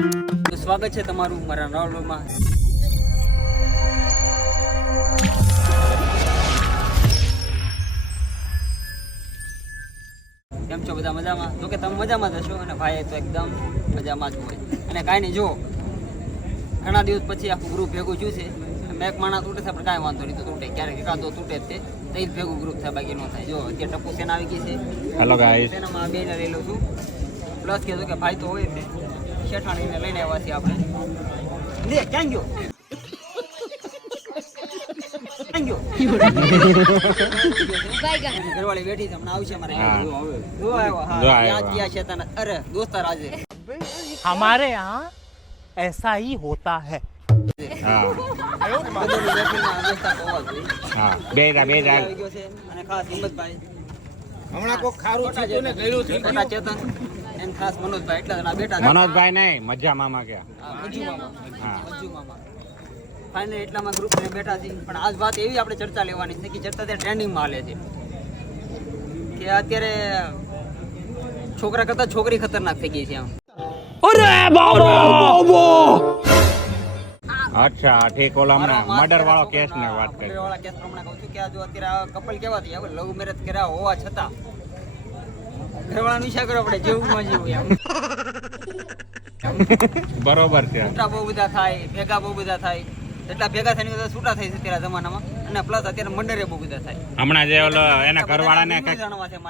તો સ્વાગત છે તમારું મારા નવલોમાં કેમ છો બધા મજામાં? જો કે તમે મજામાં જ હશો અને ભાઈ તો એકદમ મજામાં જ હોય. અને કાંઈ નહીં જો ઘણા દિવસ પછી આખું ગ્રુપ ભેગું થયું છે. મેં એક માણસ તૂટે છે પણ કાંઈ વાંધો નહીં તો તૂટે. ક્યારેક એકાદો તૂટે જ તે. તો જ ભેગું ગ્રુપ થાય બાકી ન થાય. જો અત્યારે ટપુ સેના આવી ગઈ છે. હેલો ગાઈસ તેનામાં બે ને લઈ લઉં છું. પ્લસ કહેતો કે ભાઈ તો હોય છે શેઠાણીને લઈને આવ્યા છીએ આપણે લે ક્યાં ગયો ક્યાં ગયો એની ઘરવાળી બેઠી છે હમણાં આવશે અમારે હા. જો આવ્યો હા જો આવ્યો, યાદ હા. ગયા શેતાન અરે દોસ્તાર આજે हमारे यहाँ ऐसा ही होता है હા બધાની બેઠીમાં દોસ્તાર તો હોવા જોઈએ. હા બે જા બે જા આવી ગયો છે અને ખાસ હિંમતભાઈ હમણાં કોઈ ખારું ખોટા થયું ને ગળ્યું ચેતન ખાસ મનોજભાઈ એટલા જણા બેઠા મનોજભાઈ નહીં મજા મામા ક્યાં હા, મામા હા. મામા. ફાઇનલ એટલામાં ગ્રુપ ને બેઠા છીએ. પણ આજ વાત એવી આપણે ચર્ચા લેવાની છે કે ચર્ચા ત્યાં ટ્રેન્ડિંગમાં હાલે છે. કે અત્યારે છોકરા કરતા છોકરી ખતરનાક થઈ ગઈ છે આમ. અચ્છા ઠીક ઓલા મર્ડર વાળો કેસ ને વાત કરી. મર્ડર વાળા કેસ પ્રમાણે કહું છું કે આ જો અત્યારે આ કપલ કેવા થઈ લવ મેરેજ કર્યા હોવા છતાં ઘરવાળા વિચાર કરો આપણે જેવું માં જેવું એમ. બરોબર છે. છૂટા બહુ બધા થાય ભેગા બહુ બધા થાય. એટલા ભેગા થઈને બધા છૂટા થાય છે અત્યારે જમાનામાં. અને પ્લસ અત્યારે મંડળે બહુ બધા થાય. હમણાં જે ઓલો એના ઘરવાળાને કંઈક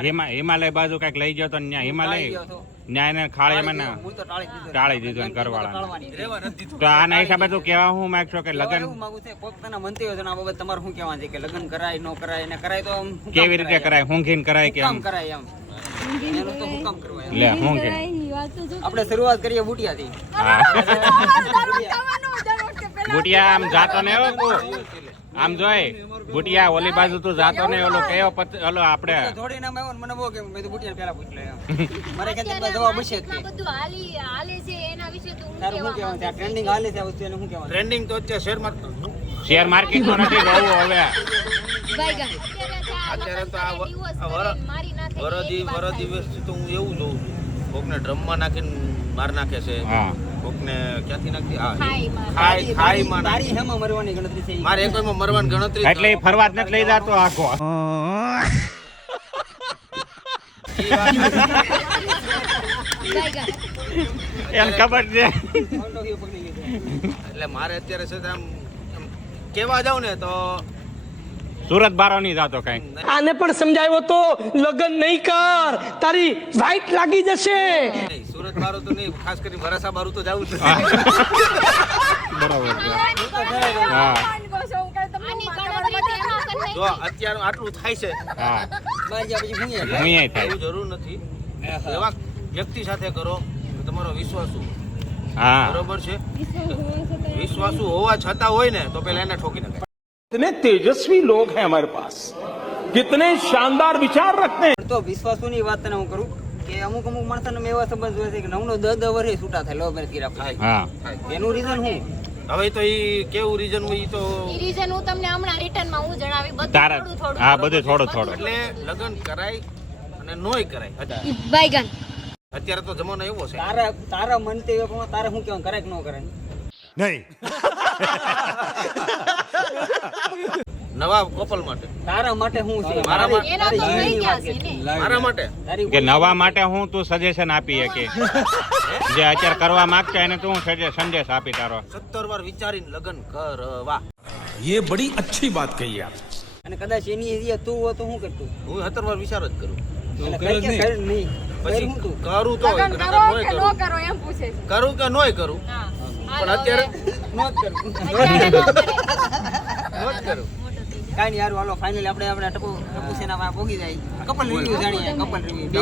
છે હિમાલય બાજુ કંઈક લઈ ગયો તો હિમાલય ગયો હતો. ન્યા એને ખાળીમાં ને હું તો ટાળી દીધો. ટાળી દીધો ને કીધું તો ઘરવાળાને. આના હિસાબે તું કેવા હું માંગશો કે કહેવા લગન માંગુ છે. કોક તને મનતી આ બાબત તમારે શું કહેવાનું છે? કે લગ્ન કરાય ન કરાય ને કરાય તો કેવી રીતે કરાય? હુંઘીને કરાય કે કામ આમ? કરાય એમ? એનું હું? લે હુંઘીને આપણે શરૂઆત કરીએ બુટિયાથી. હા બુટિયા આમ જાતો ને આમ જોઈ બુટિયા ઓલી બાજુ તું જાતો ને ઓલો કયો પત ઓલો આપણે? જોડીને આમ આવ્યો ને મને બહુ કે મેં તો બુટિયા પહેલા પૂછ લે મારે કે બધા જવાબ હશે જ તે. તારું શું કહેવાનું છે? આ ટ્રેન્ડિંગ હાલે છે આ વસ્તુ એને શું કહેવાનું ટ્રેન્ડિંગ તો અત્યારે શેરમાં શેર માર્કેટમાં નથી બહુ હવે. અત્યારે તો આ વરદી વરદી વસ્તુ તો હું એવું જોઉં છું. કોકને ડ્રમમાં નાખીને માર નાખે છે. કોકને ક્યાંથી નાખી? હા ખાઈ ખાઈ માં તારી હેમાં મરવાની ગણતરી છે મારે એક વારમાં મરવાની ગણતરી એટલે ફરવા જ નથી લઈ જતો આખો. એને ખબર છે. એટલે મારે અત્યારે છે તે આમ કેવા કહેવા જાઉં ને તો સુરત બારો નહીં જાતો કઈ. આને પણ સમજાવ્યો તો લગ્ન નહીં કર. તારી વાઈટ લાગી જશે. સુરત બારો તો નહીં ખાસ કરી વરાસા બારું તો જવું જ હા. નથી હા. જો અત્યારે આટલું થાય છે. હા. પછી થાય. જરૂર નથી. એવા વ્યક્તિ સાથે કરો તમારો વિશ્વાસુ હા. બરોબર છે? વિશ્વાસુ હોવા છતાં હોય ને તો પેલા એને ઠોકી નખાય कितने तेजस्वी लोग हैं हमारे पास कितने शानदार विचार रखते हैं પણ તો વિશ્વાસુની વાત તને હું કરું કે અમુક અમુક માણસોને મેં એવા સંબંધ જોયા છે કે નવ નવ દસ દસ વર્ષે છૂટા થાય લવ મેરેજ કર્યા પછી. હા એનું રીઝન શું હવે તો ઈ કેવું રીઝન હોય ઈ તો રીઝન હું તમને હમણાં રિટર્નમાં હું જણાવી બધું તારા થોડું થોડું હા બધું થોડું થોડું એટલે લગ્ન કરાય અને નોય કરાય અત્યારે- બાયગન અત્યારે તો જમાનો એવો છે તારા તારા મંતવ્ય પ્રમાણે તારે શું કહેવાનું કરાય કે ન કરાય નવા કપલ માટે. તારા માટે હું છે? મારા માટે. એના તો થઈ ગયા છે ને. મારા માટે? કે નવા માટે હું તું સજેશન આપી શકે. જે અત્યારે કરવા માંગતા એને તું સજેશન સંદેશ આપી તારો. 70 વાર વિચારીને લગન કરવા. યે બડી અચ્છી વાત કહી આપ. અને કદાચ એની એરિયા તું હો તો હું કરતું? હું 70 વાર વિચાર જ કરું. તું કરે નહીં. પછી કરું તો? કરું કે નોય કરું. પણ અત્યારે નો કરું. અત્યારે ન કરે. નો જ કરું કાંઈ નહીં હારું હાલો આપણે આપણે ટપુ ટપુ સેનામાં પહોંચી જાય. કપલ રિવ્યુ જાણીએ કપલ રિવ્યુ બે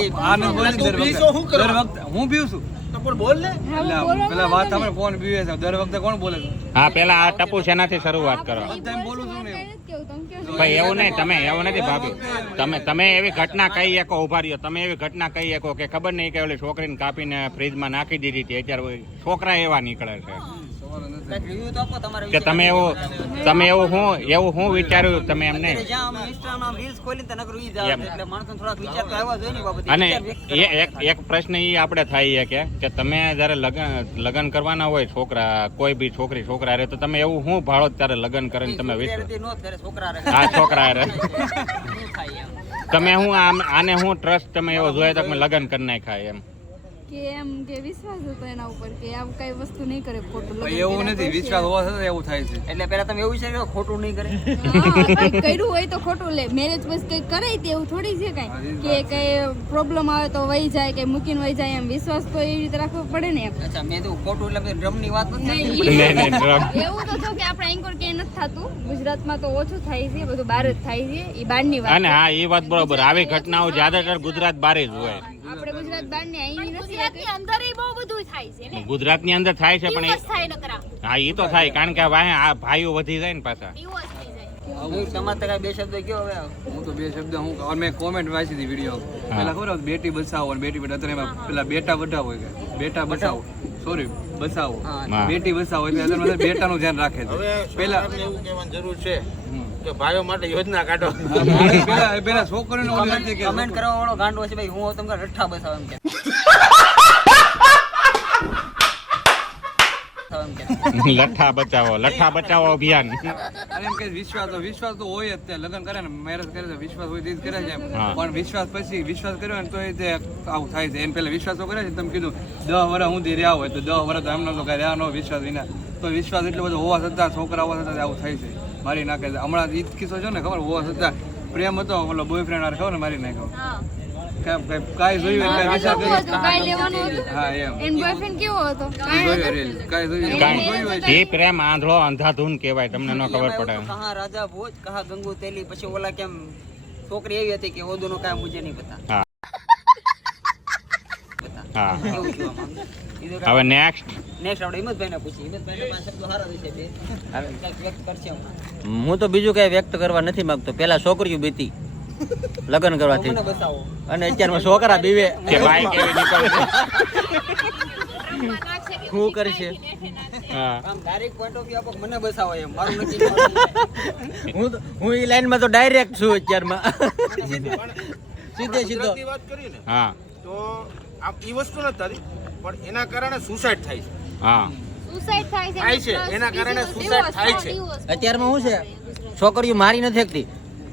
તું બીજો શું કરવા? હું પીવું છું? તો પણ બોલ ને. એટલે પેલા વાત સાંભળે કોણ પીવે છે? દર વખતે કોણ બોલે છે? હા પેલા આ ટપુ સેનાથી શરૂઆત કરો. બોલું છું ને. ભાઈ એવું નહીં તમે એવું નથી ભાભી. તમે તમે એવી ઘટના કહી શકો ઊભા રહ્યો? તમે એવી ઘટના કહી શકો કે ખબર નહીં કે ઓલી છોકરીને કાપીને ફ્રીજમાં નાખી દીધી હતી. અત્યારે છોકરા એવા નીકળે છે. કે તમે એવું તમે એવું હું એવું હું વિચાર્યું તમે એમને? અને એક એક પ્રશ્ન એ આપણે થાય છે કે કે તમે જ્યારે લગન લગ્ન કરવાના હોય છોકરા કોઈ બી છોકરી છોકરા રે તો તમે એવું હું ભાળો ત્યારે લગ્ન કરીને તમે હા છોકરા એમ? તમે હું આમ આને હું ટ્રસ્ટ તમે એવો જોયો તો તમે લગન કરી નાખાય એમ. કે એમ કે વિશ્વાસ હતો એના ઉપર કે આવું કઈ વસ્તુ નહીં કરે ખોટું એવું નથી વિશ્વાસ હોવા છતાં એવું થાય છે. એટલે પેલા તમે એવું છે કે ખોટું નહીં કરે? કર્યું હોય તો ખોટું લે. મેરેજ પછી કઈ કરે તે એવું થોડી છે કઈ? કે કઈ પ્રોબ્લેમ આવે તો વહી જાય કે મૂકીને વહી જાય એમ વિશ્વાસ તો એવી રીતે રાખવો પડે ને એમ. અચ્છા મેં તો ખોટું એટલે ડ્રમની વાત નથી એવું તો જો કે આપણે એન્કોર ક્યાંય નથી થતું. ગુજરાતમાં તો ઓછું થાય છે બધું બહાર જ થાય છે. એ બહારની વાત અને હા એ વાત બરોબર. આવી ઘટનાઓ જ્યાદાતર ગુજરાત બહાર જ હોય. ગુજરાત બહારની અહીં નથી ગુજરાતની અંદર બહુ બધું થાય છે ને અંદર થાય છે પણ એ- થાય નકરા હા એ તો થાય કારણ કે વાહે આ ભાઈઓ વધી જાય ને પાછા. દિવસ થઈ જાય. હું તમારે તો બે શબ્દ કયો હવે? હું તો બે શબ્દ હું. અને મેં કોમેન્ટ વાંચી હતી વીડિયો પેલા ખબર બેટી બચાવો અને બેટી બચાવો અત્યારે એમાં પેલા બેટા બચાવો હોય બેટા બચાવો. સોરી બચાવો. બેટી બચાવો એટલે અત્યારે બધા બેટાનું ધ્યાન રાખે છે. પેલા એવું કહેવાની જરૂર છે. કે ભાઈઓ માટે યોજના કાઢો. પેલા છોકરીને કમેન્ટ કરવા વાળો ગાંડો છે ભાઈ હું તમને રઠ્ઠા બસાવ એમ કે. લઠ્ઠા બચાવો લઠ્ઠા બચાવો અભિયાન. અને એમ કે વિશ્વાસ તો વિશ્વાસ તો હોય જ તે. લગ્ન કરે ને મેરેજ કરે તો વિશ્વાસ હોય તે જ કરે છે પણ વિશ્વાસ પછી વિશ્વાસ કર્યો ને તો એ તે આવું થાય છે. એને પેલા વિશ્વાસ તો કરે છે તમે કીધું દસ વર્ષ સુધી રહ્યા હોય તો દહ વર્ષ તો એમનો તો કઈ રહ્યા ન વિશ્વાસ વિના. તો વિશ્વાસ એટલો બધો હોવા છતાં છોકરા હોવા છતાં આવું થાય છે. મારી નાખે છે. હમણાં ઈ કિસ્સો છે ને ખબર? હોવા છતાં પ્રેમ હતો ઓલો બોયફ્રેન્ડ હારે ખબર ને મારી નાખ્યો? કાંઈ- જોયું એટલે હા એમ. એન બોયફ્રેન્ડ કેવો હતો. કાંઈ જોયું. એ પ્રેમ આંધળો અંધાધૂન કહેવાય તમને ન ખબર પડે. કહા રાજા ભોજ કહા ગંગુ તેલી પછી ઓલા કેમ છોકરી એવી હતી કે ઓદોનો કાંઈ મુજે નહીં પતા હા. એવું હવે નેક્સ્ટ નેક્સ્ટ આપણે હિંમતભાઈને પૂછી હિંમતભાઈને પાંચ શબ્દો સારા વિશે બે વ્યક્ત કરશે હું તો બીજું કઈ વ્યક્ત કરવા નથી માંગતો. પેલા છોકરીઓ બીતી. લગ્ન કરવાથી. અને અત્યારમાં છોકરા બીવે. કે બાઈ કેવી નીકળશે? શું કરશે? હું. તો- હું એ લાઈનમાં તો ડાયરેક્ટ છું અત્યારમાં. સીધે સીધો વાત કરી ને હા. તો આ ઈ વસ્તુ નથી થતી પણ એના કારણે સુસાઇડ થાય છે. હા. સુસાઇડ થાય છે થાય છે. એના કારણે સુસાઇડ થાય છે. અત્યારમાં શું છે? છોકરીઓ મારી નથી શકતી.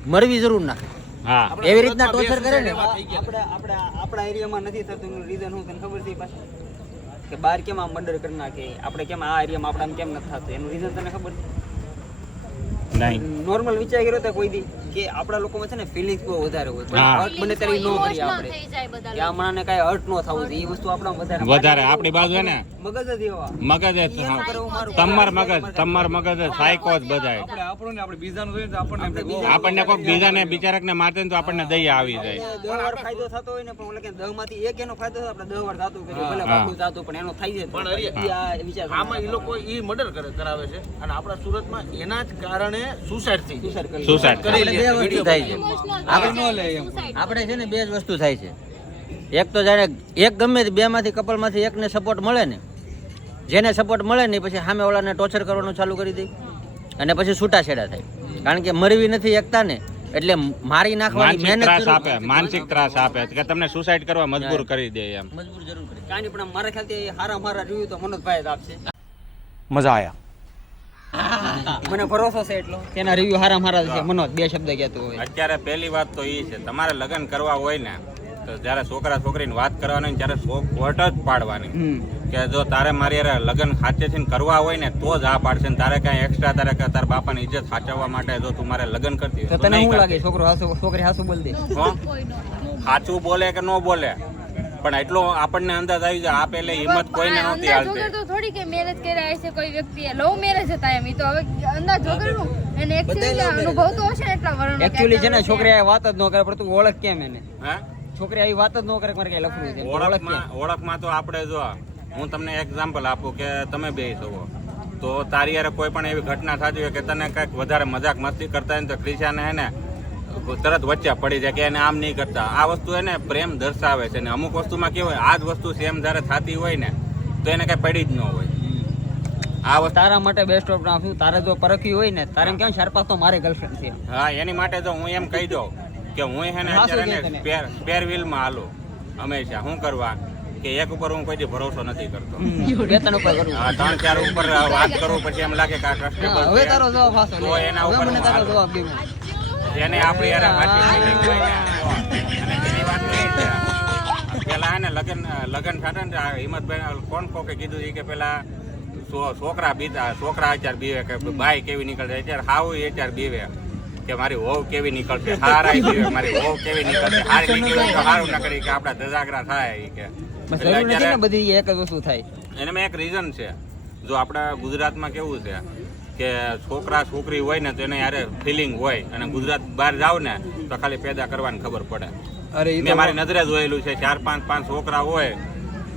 મરવી જરૂર ના. હા. એવી રીતના ટોર્ચર કરે ને. આપણે આપણા આપણા એરિયામાં નથી થતું એનું રીઝન હું તને ખબર છે પાછું? કે બહાર કેમ આ મર્ડર કરી નાખે? આપણે કેમ આ એરિયામાં આપણા કેમ નથી થતું? એનું રીઝન તને ખબર નહીં. નોર્મલ વિચાર કર્યો તો કોઈ દી. કે આપણા લોકોમાં છે ને ફિલિંગ્સ બહુ વધારે હોય. પણ હર્ટ બને ત્યારે નો કરીએ આપણે. કે હમણાં ને કાંઈ હર્ટ નો થવું જોઈએ એ વસ્તુ આપણા વધારે વધારે. આપણી બાજુ ને મગજ જ એવા. મગજ જ તમાર મગજ તમાર મગજ સાયકો જ બધાય. આપણે આપણે બીજાનું જોઈએ તો આપણને એમ થાય, "ઓહ, આપણને કોઈક બીજાને બિચારકને મારતે ને તો આપણને દઈ આવી જાય. દહ વાર ફાયદો થતો હોય ને પણ ઓલા કે માંથી એક એનો ફાયદો આપણે દહ વાર થતું કરીએ ભલે હા. થતું પણ એનો થાય છે. પણ આ વિચાર આમાં ઈ લોકો ઈ મર્ડર કરે કરાવે છે. અને આપણા સુરતમાં એના જ કારણે સુસાઇડ થઈ સુસાઇડ કરી સુસાઇડ કરી લે બે થાય છે. આપણે ન લે એમ. આપણે છે ને બે જ વસ્તુ થાય છે. એક તો જ્યારે એક ગમે તે બેમાંથી કપલમાંથી એકને સપોર્ટ મળે ને જેને સપોર્ટ મળે નહીં પછી સામે ઓલાને ટોર્ચર કરવાનું ચાલુ કરી દે. અને પછી છૂટાછેડા થાય. કારણ કે મરવી નથી એકતાને એટલે મારી નાખવાની મહેનત ત્રાસ આપે માનસિક ત્રાસ આપે. કે તમને સુસાઇડ કરવા મજબૂર કરી દે એમ. મજબૂર જરૂર કરે. કાંઈ પણ મારા ખ્યાલથી હારા મારા રિવ્યુ તો મનોજભાઈ જ આપશે. મજા આયા. મને ભરોસો છે એટલો. તેના રિવ્યુ હારા મારા છે. મનોજ બે શબ્દ કહેતો હોય. અત્યારે પહેલી વાત તો એ છે. તમારે લગ્ન કરવા હોય ને તો જ્યારે છોકરા છોકરીની વાત કરવાની ત્યારે સો- કોર્ટ જ પાડવાની. કે જો તારે મારી હારે લગ્ન સાચે છે કરવા હોય ને તો જ આ પાડશે ને તારે કાંઈ એક્સ્ટ્રા તારે તારા બાપાની ઇજ્જત સાચવવા માટે જો તું મારે લગ્ન કરતી તો હોય તો તને શું લાગે? છોકરો હાસુ છોકરી હાસુ બોલ દે. સાચું બોલે કે ન બોલે? પણ એટલો આપણને અંદાજ આવી જાય આ પેલે હિંમત કોઈને નહોતી હાલતી. તો થોડી કે મેરેજ કર્યા હશે કોઈ વ્યક્તિએ. લવ મેરેજ હતા એમ. તો હવે અંદાજ વગરનું. એને એક્ચ્યુઅલી અનુભવ તો હશે એટલા વર્ણન એક્ચ્યુઅલી છે ને છોકરી આ વાત જ ન કરે પણ તું ઓળખ કેમ એને? હે? છોકરી આવી વાત જ ન કરે મારે કઈ લખવું છે? ઓળખ ઓળખમાં ઓળખમાં તો આપણે જો હું તમને એક્ઝામ્પલ આપું કે તમે બે છો. તો તારી યારે કોઈ પણ એવી ઘટના થતી હોય કે તને કંઈક વધારે મજાક મસ્તી કરતા હોય તો ક્રિશાને હે ને તરત વચ્ચે પડી જાય કે એને આમ નહીં કરતા. આ વસ્તુ એને પ્રેમ દર્શાવે છે ને અમુક વસ્તુમાં કેવું હોય આ જ વસ્તુ સેમ જ્યારે થતી હોય ને તો એને કઈ પડી જ ન હોય. આ વસ્તુ તારા માટે બેસ્ટ ઓફ છું તારે જો પરખ્યું હોય ને તારે કેમ ચાર પાંચ તો મારે ગર્લફ્રેન્ડ છે? હા એની માટે તો હું એમ કહી દઉં. કે હું હે ને અત્યારે સ્પેર વ્હીલમાં હાલું. હંમેશા શું કરવા? કે એક ઉપર હું કોઈ ભરોસો નથી કરતો. ઉપર કરું હા, ત્રણ ચાર ઉપર વાત કરું પછી એમ લાગે કે આ હા, હવે તારો જવાબ હાસો તો એના ઉપર મને તારો જવાબ દેવો એને આપણી યાર અને વાત નહીં છે. પેલા હે ને લગન લગન થતા ને આ હિંમતભાઈ કોણ કોકે કીધું કે પેલા છોકરા બીતા છોકરા અત્યારે બીવે કે ભાઈ કેવી નીકળે અત્યારે હાવ અત્યારે બીવે. કે મારી હોવ કેવી નીકળશે? હાર આવી ગયો. મારી હોવ કેવી નીકળશે? હાર નીકળે તો હારું ના કરી કે આપડા ધજાગરા થાય કે. બધી એક જ વસ્તુ થાય. એને એક રીઝન છે. જો આપણા ગુજરાતમાં કેવું છે કે છોકરા છોકરી હોય ને તો એને યારે ફિલિંગ હોય અને ગુજરાત બહાર જાવ ને તો ખાલી પેદા કરવાની ખબર પડે. અરે મેં મારી નજરે જોયેલું છે ચાર પાંચ પાંચ છોકરા હોય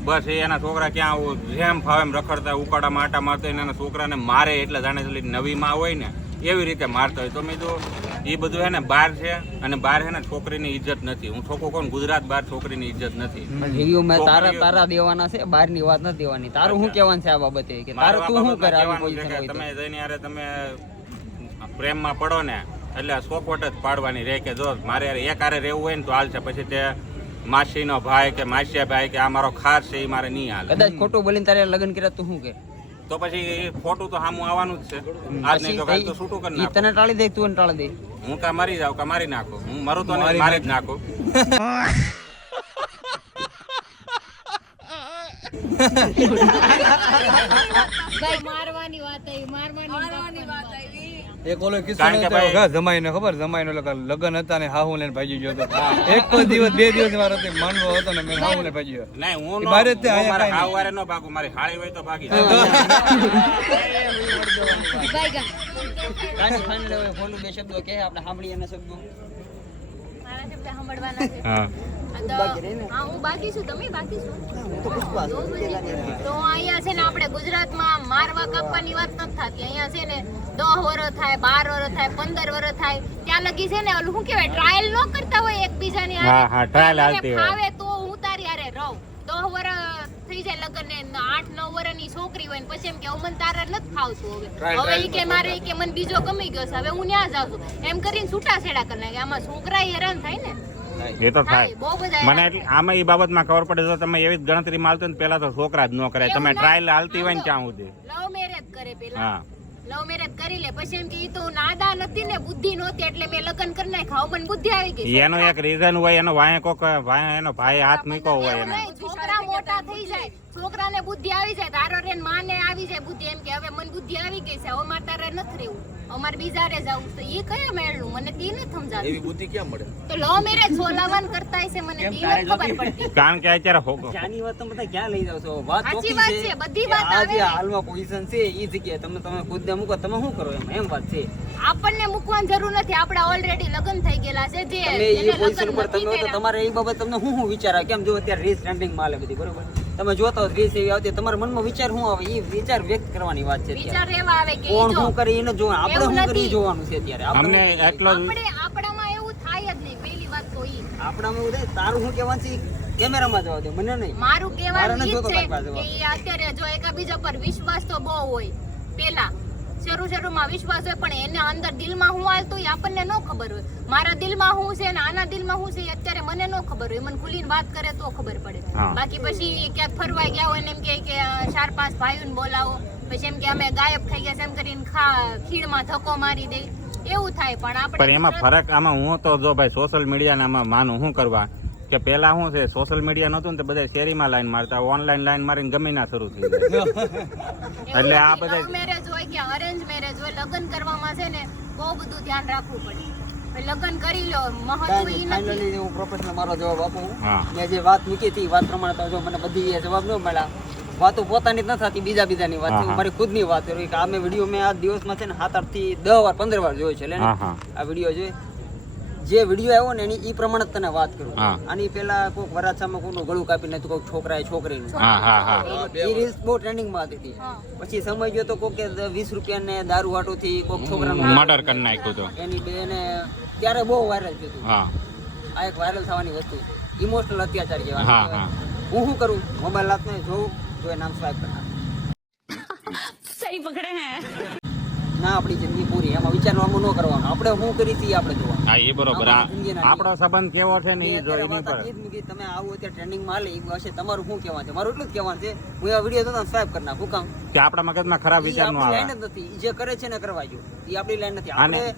બસ એ એના છોકરા ક્યાં જેમ ફાવે એમ રખડતા ઉકાળા આટા મારતા એના છોકરાને મારે એટલે જાણે નવીમાં હોય ને એવી રીતે મારતા હોય. તો મેં તો એ બધું હે ને બહાર છે અને બહાર હે ને છોકરીની ઇજ્જત નથી. હું છોકરો કોણ ગુજરાત બહાર છોકરીની ઇજ્જત નથી. રિવ્યુ મેં તારા તારા દેવાના છે બહારની વાત નથી દેવાની. તારું શું કહેવાનું છે આ બાબતે? કે તારું તું શું કરે આવી પોઝિશન હોય તમે જઈને યારે તમે પ્રેમમાં પડો ને એટલે સોકોટ જ પાડવાની રહે કે જો મારે યાર એક હારે રહેવું હોય ને તો હાલ છે. પછી તે માસીનો ભાઈ કે માસિયા ભાઈ કે આ મારો ખાસ છે એ મારે નહીં હાલ. કદાચ ખોટું બોલીને તારે લગ્ન કર્યા તું શું કે? તો પછી ખોટું તો સામું આવવાનું જ છે. આજ નહીં તો કાલ તો છૂટું કરી નાખો. તને ટાળી દે તું ને ટાળી દે. હું કા મારી જાઉં કા મારી નાખું. હું મારું તો મારી મારી જ નાખું. મારવાની વાત આવી મારવાની એક ઓલો કિસ્સો કારણ કે ભાઈ- જમાઈ ને ખબર? જમાઈ લગન હતા ને હાહુ લઈને ભાજી ગયો હતો. એક જ દિવસ બે દિવસ મારો તે માનવો હતો ને મેં હાહુ ને ભાજી ગયો. નહીં હું તે મારા કાંઈ વારે નો ભાગું મારી હાળી હોય તો ભાગી જાઉં. ભાઈ ગા. કાંઈ ફાઇનલ હવે બોલું બે શબ્દો કે આપણે સાંભળીએ એના શબ્દો. મારા શબ્દ સાંભળવાના છે. હા. તો હા હું બાકી છું. તમે બાકી છો? તો અહીંયા છે ને આપણે ગુજરાતમાં મારવા કાપવાની વાત નથી થતી. અહીંયા છે ને દસ વર્ષ થાય બાર વર્ષ થાય પંદર વર્ષ થાય. ત્યાં લગી છે ને ઓલું શું કહેવાય? ટ્રાયલ ન કરતા હોય એકબીજાની હારે. હા, હા, trial તમને હાલતી હોય. ફાવે તો હું તારી હારે રહું. દસ વર્ષ થઈ જાય લગ્ન ને આઠ નવ વર્ષની છોકરી હોય ને પછી એમ કે મને તારે નથી ફાવતું હવે. હવે ઈ કે મારે કે મને બીજો ગમી ગયો છે. હવે હું ત્યાં જાઉં છું. એમ કરીને છૂટા છેડા કરી નાખે આમાં છોકરા હેરાન થાય ને. એ તો થાય મને એટલી આમાં એ બાબતમાં ખબર પડે તો તમે એવી જ ગણતરી માલતો ને પેલા તો છોકરા જ ન કરે તમે ટ્રાયલ હાલતી હોય ને ત્યાં સુધી લવ મેરેજ કરે પેલા હા લવ મેરેજ કરી લે પછી એમ કે ઈ તો નાદા નથી ને બુદ્ધિ નહોતી એટલે મેં લગ્ન કરી નાખ્યા હવે મને બુદ્ધિ આવી ગઈ એનો એક રીઝન હોય એનો વાય કોક વાંહે એનો ભાઈ હાથ મૂક્યો હોય એનો છોકરા મોટા થઈ જાય છોકરાને બુદ્ધિ આવી જાય તારો રેન માને આવી જાય બુદ્ધિ. એમ કે હવે મને બુદ્ધિ આવી ગઈ છે હવે મારે તારે નથી રહેવું. અમારે બીજા રે જવું તો એ કયા મેળવું મને તે નથી સમજાતું. એવી બુદ્ધિ ક્યાં મળે? તો લવ મેરેજ સોલાવન કરતા છે મને તે ખબર પડતી. કારણ કે અત્યારે હોકો જાની વાત તમે બધા ક્યાં લઈ જાવ છો? વાત સાચી વાત છે, બધી વાત કે આવે આજે હાલમાં પોઝિશન છે એ જગ્યાએ. તમે તમે ખુદને મૂકો તમે શું કરો એમ? એમ વાત છે. આપણને મૂકવાની જરૂર નથી. આપણે ઓલરેડી લગ્ન થઈ ગયેલા છે જે તમે એ પોઝિશન ઉપર તમે તો તમારે એ બાબત તમને શું શું વિચાર આવે? કેમ જો અત્યારે રીસ ટ્રેન્ડિંગમાં બધી બરોબર? તમે જોતા હો રીસ એવી આવતી તમારા મનમાં વિચાર શું આવે? એ વિચાર વ્યક્ત કરવાની વાત છે વિચાર એવા આવે કે કોણ શું કરે એને જોવાનું. આપણે શું કરી જોવાનું છે ત્યારે આપણે એટલો આપણે આપણામાં એવું થાય જ નહીં. પહેલી વાત તો ઈ. આપણામાં એવું થાય? તારું શું કહેવાનું છે? કેમેરામાં જવા દે મને નહીં. મારું કહેવાનું ઈ છે કે અત્યારે જો એકાબીજા પર વિશ્વાસ તો બહુ હોય. પેલા શરૂ શરૂમાં વિશ્વાસ હોય પણ એને અંદર દિલમાં હું હાલતું એ આપણને ન ખબર હોય. મારા દિલમાં હું છે ને આના દિલમાં હું છે અત્યારે મને ન ખબર હોય. મને ખુલીને વાત કરે તો ખબર પડે. બાકી પછી ક્યાંક ફરવા ગયા હોય ને એમ કે ચાર પાંચ ભાઈઓને બોલાવો. પછી એમ કે અમે ગાયબ થઈ ગયા છે. એમ કરીને ખીણમાં ધક્કો મારી દે. એવું થાય પણ આપણે એમાં ફરક આમાં હું તો જો ભાઈ સોશિયલ મીડિયા આમાં માનું. શું કરવા? કે પેલા શું છે સોશિયલ મીડિયા નતું ને તો બધા શેરીમાં લાઈન મારતા ઓનલાઈન લાઈન મારીને ગમે ના શરૂ થઈ જાય. એટલે આ બધા મેરેજ હોય કે અરેન્જ મેરેજ હોય લગ્ન કરવામાં છે ને બહુ બધું ધ્યાન રાખવું પડે. લગ્ન કરી લો મહત્વ ઈ નથી. હું પ્રોફેશનલ મારો જવાબ આપું મેં જે વાત મૂકી હતી વાત પ્રમાણે જો મને બધી જવાબ ન મળ્યા. વાતો પોતાની જ ન થતી બીજા બીજાની વાત છે મારી ખુદની વાત કરું કે આ મેં વીડિયો મેં આ દિવસમાં છે ને સાત આઠથી દસ વાર પંદર વાર જોયો છે એટલે. આ વીડિયો જોઈ. જે વીડિયો આવ્યો ને એની ઈ પ્રમાણે તને વાત કરું. અને પેલા કોઈક વરાછામાં કોઈનું ગળું કાપી નાખ્યું કોઈક છોકરાએ છોકરીનું. એ રીલ્સ બહુ ટ્રેન્ડિંગમાં હતી. પછી સમય ગયો તો કોઈક વીસ રૂપિયાને દારૂ વાટોથી કોઈક છોકરાનું મર્ડર કરી નાખ્યું તો. એની બેને ત્યારે બહુ વાયરલ થયું હતું. આ એક વાયરલ થવાની વસ્તુ. ઇમોશનલ અત્યાચાર કહેવાય. હું શું કરું? મોબાઈલ હાથ હાથમાં જોઉં જો નામ સ્વાઇપ કરના સહી પકડે હે. ના આપણી જિંદગી પૂરી. એમાં વિચારવાનું ન કરવાનું. આપણે શું કરી હતી આપણે જોવા હા એ બરોબર. આપણો સંબંધ કેવો છે ને એ જો એની પર તમે આવો અત્યારે ટ્રેન્ડિંગમાં માં એ હશે. તમારું શું કહેવાનું છે? મારું એટલું જ કહેવાનું છે. હું આ વીડિયો તો સ્વાઈપ કરી નાખું કામ. કે આપણા મગજમાં ખરાબ વિચાર નો આવે. લાઈન જ નથી. જે કરે છે ને કરવા જો એ આપણી લાઈન નથી. આને- આપણે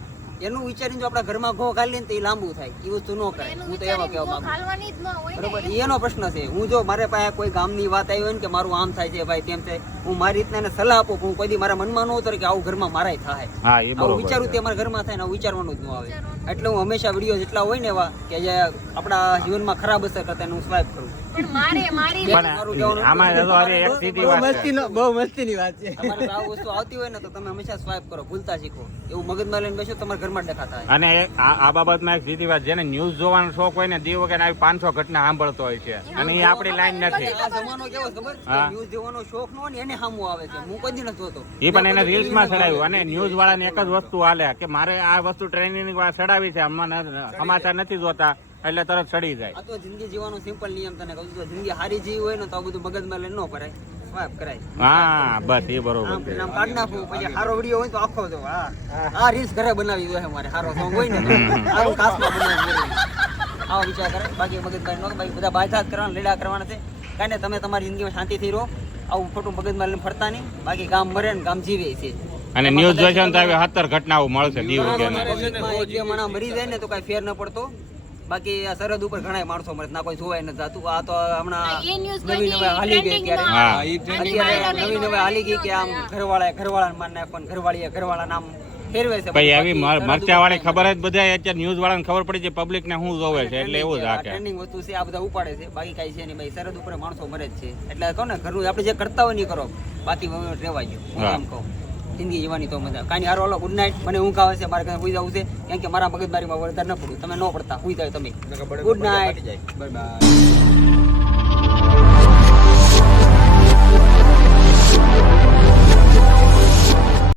એનું વિચારીને જો આપણા ઘરમાં ઘો ખાલી તો એ લાંબુ થાય. એ વસ્તુ ન કરે હું તો એવા કહેવા માંગુ ખાલવાની જ ન હોય ને. બરોબર એનો પ્રશ્ન છે. હું જો મારે પાસે કોઈ ગામની વાત આવી હોય ને કે મારું આમ થાય છે ભાઈ તેમ થાય હું મારી રીતના એને સલાહ આપું હું કોઈ દી મારા મનમાં ન ઉતરે કે આવું ઘરમાં મારાય થાય. હા આવું વિચારું તે મારા ઘરમાં થાય ને આવું વિચારવાનું જ ન આવે. એટલે હું હંમેશા વીડિયો જેટલા હોય ને એવા કે જે આપણા જીવનમાં ખરાબ અસર કરતા એને હું સ્વાઈપ કરું પણ મારે મારી પણ આમાં જો હવે એક સીધી વાત છે. બહુ મસ્તીની વાત છે. તમારે જો આ વસ્તુ આવતી હોય તો તમે હંમેશા સ્વાઈપ કરો ભૂલતા શીખો. એવું મગજમાં લઈને બેસો તમારા ઘરમાં જ દેખાતા હોય. અને આ આ બાબતમાં એક સીધી વાત જેને ન્યૂઝ જોવાનો શોખ હોય ને દી વગર આવી પાંચસો ઘટના સાંભળતો હોય છે. અને એ આપણી લાઈન નથી. આ જમાનો કેવો ખબર? ન્યૂઝ જોવાનો શોખ નો ને એને સામું આવે છે. હું કદી નથી જોતો. એ પણ એને રીલ્સમાં ચડાવ્યું. અને ન્યૂઝ વાળાને એક જ વસ્તુ હાલે કે મારે આ વસ્તુ ટ્રેનિંગ ચડાવી છે અમને સમાચાર નથી જોતા એટલે તરત ચડી જાય. આ તો જિંદગી જીવવાનો સિમ્પલ નિયમ તને કહું છું. જિંદગી હારી જીવી હોય ને તો આ બધું મગજમાં લઈને ન કરાય સ્વાઈપ કરાય. હા બસ એ બરોબર છે. આમ કાઢી નાખવું પછી સારો વીડિયો હોય તો આખો જો હા. આ રીલ્સ ઘરે બનાવી દો મારે સારો સોંગ હોય ને તો કાસમાં બનાવી આવો વિચાર કરે. બાકી મગજમાં ન બાકી બધા બાયથાત કરવાના લીડા કરવાના છે. કાંઈ તમે તમારી જિંદગીમાં શાંતિથી રહો. આવું ખોટું મગજમાં લઈને ફરતા નહીં. બાકી ગામ મરે ને ગામ જીવે છે. અને ન્યૂઝ જોશો ને તો આવી સત્તર ઘટનાઓ મળશે દીવ મરી જાય ને તો કઈ ફેર ન પડતો. બાકી આ સરહદ ઉપર ઘણા માણસો મરે ના કોઈ જોવાય નથી જાતું. આ તો હમણાં નવી નવી હાલી ગઈ અત્યારે. નવી નવી હાલી ગઈ કે આમ ઘરવાળા ઘરવાળા માર નાખવાનું ઘરવાળીએ ઘરવાળા નામ ફેરવે છે. આવી મરચા વાળી ખબર જ બધા અત્યારે ન્યૂઝ વાળાને ખબર પડી છે પબ્લિક ને શું જોવે છે એટલે એવું જ આ ટ્રેન્ડિંગ વસ્તુ છે આ બધા ઉપાડે છે બાકી કાંઈ છે નહીં. ભાઈ સરહદ ઉપર માણસો મરે જ છે. એટલે કહો ને ઘરનું આપણે જે કરતા હોય નહીં કરો. બાકી હવે રહેવા ગયો હું હા. કહું. જિંદગી જીવવાની તો મજા. કાંઈ હારો હાલો ગુડ નાઇટ મને ઊંઘ આવે મારે કઈ સુઈ જવું છે કેમ કે મારા મગજમારીમાં વળતર ન પડ્યું તમે ન પડતા સુઈ જાય તમે. Good night bye bye